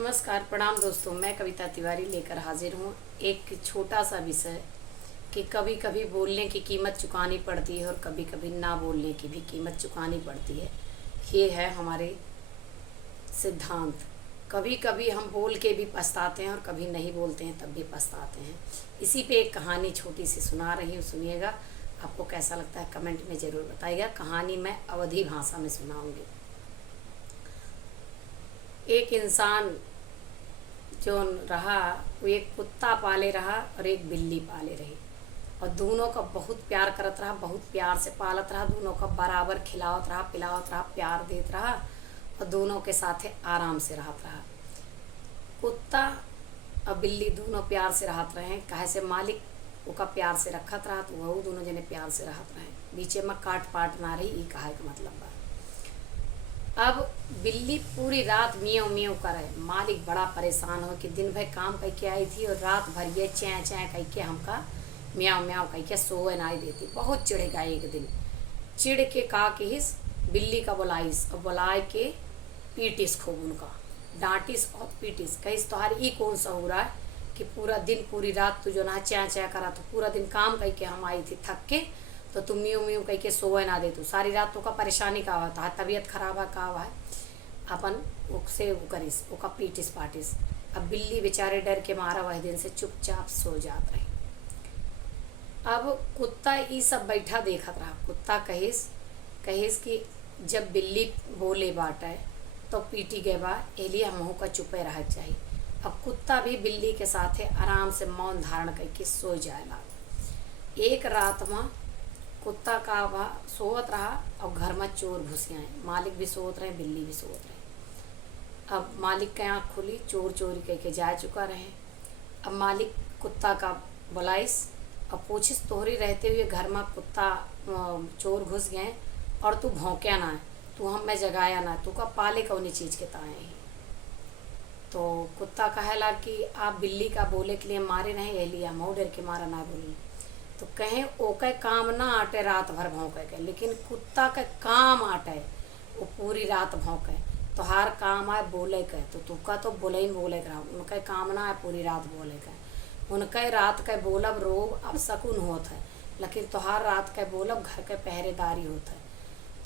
नमस्कार, प्रणाम दोस्तों। मैं कविता तिवारी लेकर हाजिर हूँ एक छोटा सा विषय कि कभी कभी बोलने की कीमत चुकानी पड़ती है और कभी कभी ना बोलने की भी कीमत चुकानी पड़ती है। ये है हमारे सिद्धांत। कभी कभी हम बोल के भी पछताते हैं और कभी नहीं बोलते हैं तब भी पछताते हैं। इसी पे एक कहानी छोटी सी सुना रही हूँ, सुनिएगा। आपको कैसा लगता है कमेंट में ज़रूर बताइएगा। कहानी मैं अवधी भाषा में सुनाऊंगी। एक इंसान जो रहा वो एक कुत्ता पाले रहा और एक बिल्ली पाले रही, और दोनों का बहुत प्यार करत रहा, बहुत प्यार से पालत रहा। दोनों का बराबर खिलावत रहा, पिलावत रहा, प्यार देत रहा और दोनों के साथे आराम से रहत रहा। कुत्ता और बिल्ली दोनों प्यार से रहत रहे, काहे से मालिक ओका प्यार से रखत रहा, तो वह दोनों जने प्यार से रहत रहे। बीचे में काट पाट ना रही, ई कहे का मतलब बा। अब बिल्ली पूरी रात मियाँ मियाँ करे। मालिक बड़ा परेशान हो कि दिन भर काम करके आई थी और रात भर ये चैं चैं कह के हमका म्याँ म्याँ कह के सोए नहीं देती। बहुत चिढ़ेगा। एक दिन चिढ़ के का कहिस, बिल्ली का बुलाइस और बुलाए के पीटिस खूब उनका, डांटिस और पीटिस। कहिस तोहार ई कौन सा हो रहा है कि पूरा दिन पूरी रात तू जो ना चैं चैं करा, तो पूरा दिन काम करके हम आई थी थक के, तो तुम म्यूँ म्यूँ कह के सोए ना दे। तू सारी रात तो का परेशानी का हुआ था, तबीयत खराब है का हुआ है, अपन उससे वो करिस ओका पीटिस पाटिस। अब बिल्ली बेचारे डर के मारा वह दिन से चुपचाप सो जात रही। अब कुत्ता ये सब बैठा देखत रहा। कुत्ता कहिस कहिस कि जब बिल्ली बोले बाटे तो पीटी गए बा, एलिए हमहू का चुपे रह चाहिए। अब कुत्ता भी बिल्ली के साथे आराम से मौन धारण करके सो जाएला। एक रात में कुत्ता का वह सोवत रहा और घर में चोर घुस आए। मालिक भी सोवत रहे, बिल्ली भी सोवत रहे। अब मालिक के आँख खुली, चोर चोरी कह के जा चुका रहे। अब मालिक कुत्ता का बुलाइस और पूछिस, तोहरी रहते हुए घर में कुत्ता चोर घुस गए और तू भौंक्या ना है, तू हमें जगाया ना, तू का पाले कौनी चीज़ के ताए ही। तो कुत्ता कहेला कि आप बिल्ली का बोले के लिए मारे नहीं, एलिए हम डर के मारा ना बोली। तो कहें ओके काम ना आटे रात भर भौंके के, लेकिन कुत्ता के काम आटे वो पूरी रात भौंके। तो हर काम आए बोले के, तो तुका तो बोले ही बोले के रहा। उनके काम ना है पूरी रात बोले के। उनके रात के बोलब रोग अब शकुन होत है, लेकिन तोहार रात के बोलब घर के पहरेदारी होत है।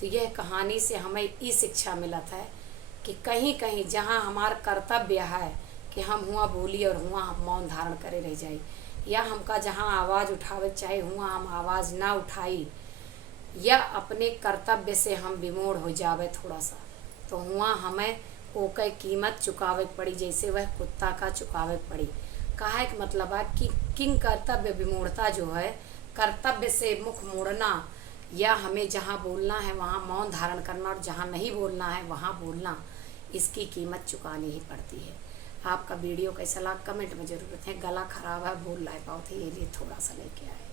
तो यह कहानी से हमें ये शिक्षा मिलत है कि कहीं कहीं जहाँ हमार कर्तव्य है कि हम हुआ बोली और हुआ हम मौन धारण करे रह जाई, या हमका जहाँ आवाज़ उठावे चाहे हुआ हम आवाज़ ना उठाई, या अपने कर्तव्य से हम विमोड़ हो जावे थोड़ा सा, तो हुआ हमें ओके कीमत चुकावे पड़ी, जैसे वह कुत्ता का चुकावे पड़ी। काहे का मतलब है कि किंग कर्तव्य विमूढ़ता जो है, कर्तव्य से मुख मोड़ना, या हमें जहाँ बोलना है वहाँ मौन धारण करना और जहाँ नहीं बोलना है वहाँ बोलना, इसकी कीमत चुकानी ही पड़ती है। आपका वीडियो कैसा लगा कमेंट में जरूर बताएं। गला खराब है, बोल नहीं पाते, ये लिए थोड़ा सा लेके आए।